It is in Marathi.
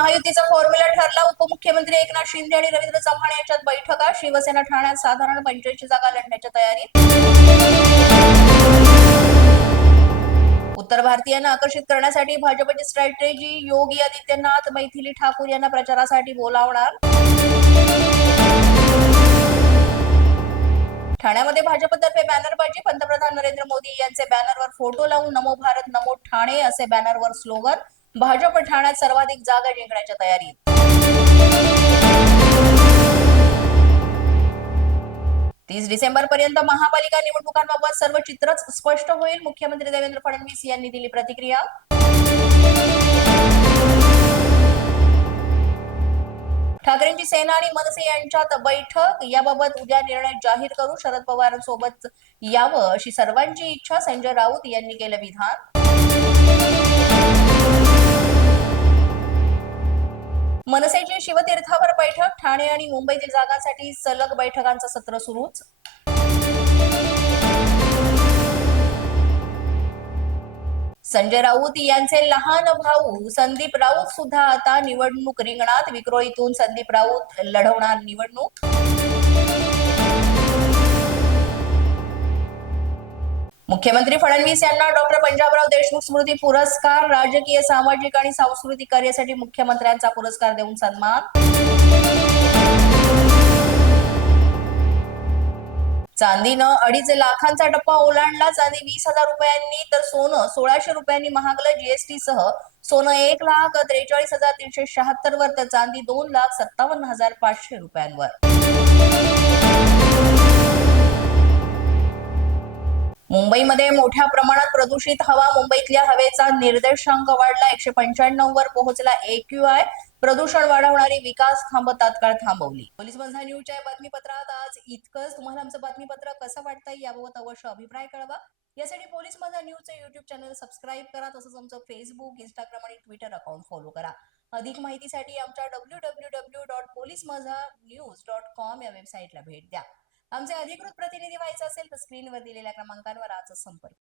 महायुतीचा फॉर्म्युला ठरला. उपमुख्यमंत्री एकनाथ शिंदे आणि रवींद्र चव्हाण यांच्यात बैठका. शिवसेना ठाण्यात साधारण 85 जागा लढण्याच्या तयारीत. उत्तर भारतीयांना आकर्षित करण्यासाठी भाजपची स्ट्रॅटेजी. योगी आदित्यनाथ मैथिली ठाकूर यांना प्रचारासाठी बोलावणार. ठाण्यामध्ये भाजपतर्फे बॅनरबाजी. पंतप्रधान नरेंद्र मोदी यांचे बॅनरवर फोटो लावून नमो भारत नमो ठाणे असे बॅनरवर स्लोगन. भाजप ठाण्यात सर्वाधिक जागा जिंकण्याच्या तयारीत. 30 डिसेंबरपर्यंत महापालिका निवडणुकांबाबत सर्व चित्रच स्पष्ट होईल. मुख्यमंत्री देवेंद्र फडणवीस यांनी दिली प्रतिक्रिया. ठाकरेंची सेना आणि मनसे यांच्यात बैठक. याबाबत उद्या निर्णय जाहीर करू. शरद पवारांसोबत यावं अशी सर्वांची इच्छा. संजय राऊत यांनी केलं विधान. मनसेची शिवतीर्थावर बैठक. ठाणे आणि मुंबईतील जागांसाठी सलग बैठकांचं सत्र सुरूच. संजय राऊत यांचे लहान भाऊ संदीप राऊत सुद्धा आता निवडणूक रिंगणात. विक्रोळीतून संदीप राऊत लढवणार निवडणूक. मुख्यमंत्री फडणवीस यांना डॉक्टर पंजाबराव देशमुख स्मृती पुरस्कार. राजकीय, सामाजिक आणि सांस्कृतिक कार्यासाठी मुख्यमंत्र्यांचा पुरस्कार देऊन सन्मान. चांदीनं 2.5 लाखांचा टप्पा ओलांडला. चांदी 20,000 रुपयांनी तर सोनं 1,600 रुपयांनी महागलं. जीएसटी सह सोनं 1,43,376 वर तर चांदी 2,57,500 रुपयांवर. मुंबईमध्ये मोठ्या प्रमाणात प्रदूषित हवा. मुंबईतल्या हवेचा निर्देशांक वाढला. 195 वर पोहोचला AQI. प्रदूषण वाढवणारी विकास खांब तात्काळ थांबवली. पोलीस माझा न्यूजच्या बातमीपत्रात आज इतकंच. तुम्हाला आमचं बातमीपत्र कसं वाटतंय याबाबत अवश्य अभिप्राय कळवा. यासाठी पोलीस माझा न्यूजचं युट्यूब चॅनल सबस्क्राईब करा. तसंच आमचं फेसबुक, इंस्टाग्राम आणि ट्विटर अकाउंट फॉलो करा. अधिक माहितीसाठी आमच्या www.policemazhanews.com या वेबसाईटला भेट द्या. आमचे अधिकृत प्रतिनिधी व्हायचे असेल तर स्क्रीनवर दिलेल्या क्रमांकावर आजच संपर्क